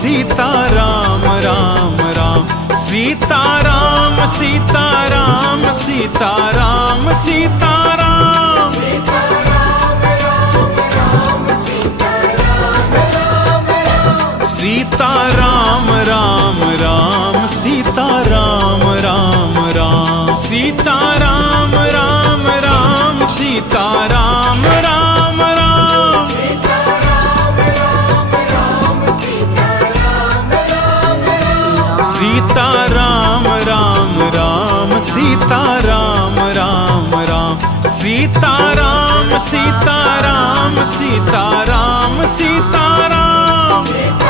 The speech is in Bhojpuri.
सीताराम राम राम सीताराम सीताराम सीताराम सीताराम सीताराम राम राम सीताराम राम राम सीताराम राम राम सीताराम राम राम सीताराम राम राम सीताराम राम राम सीताराम सीताराम सीताराम सीताराम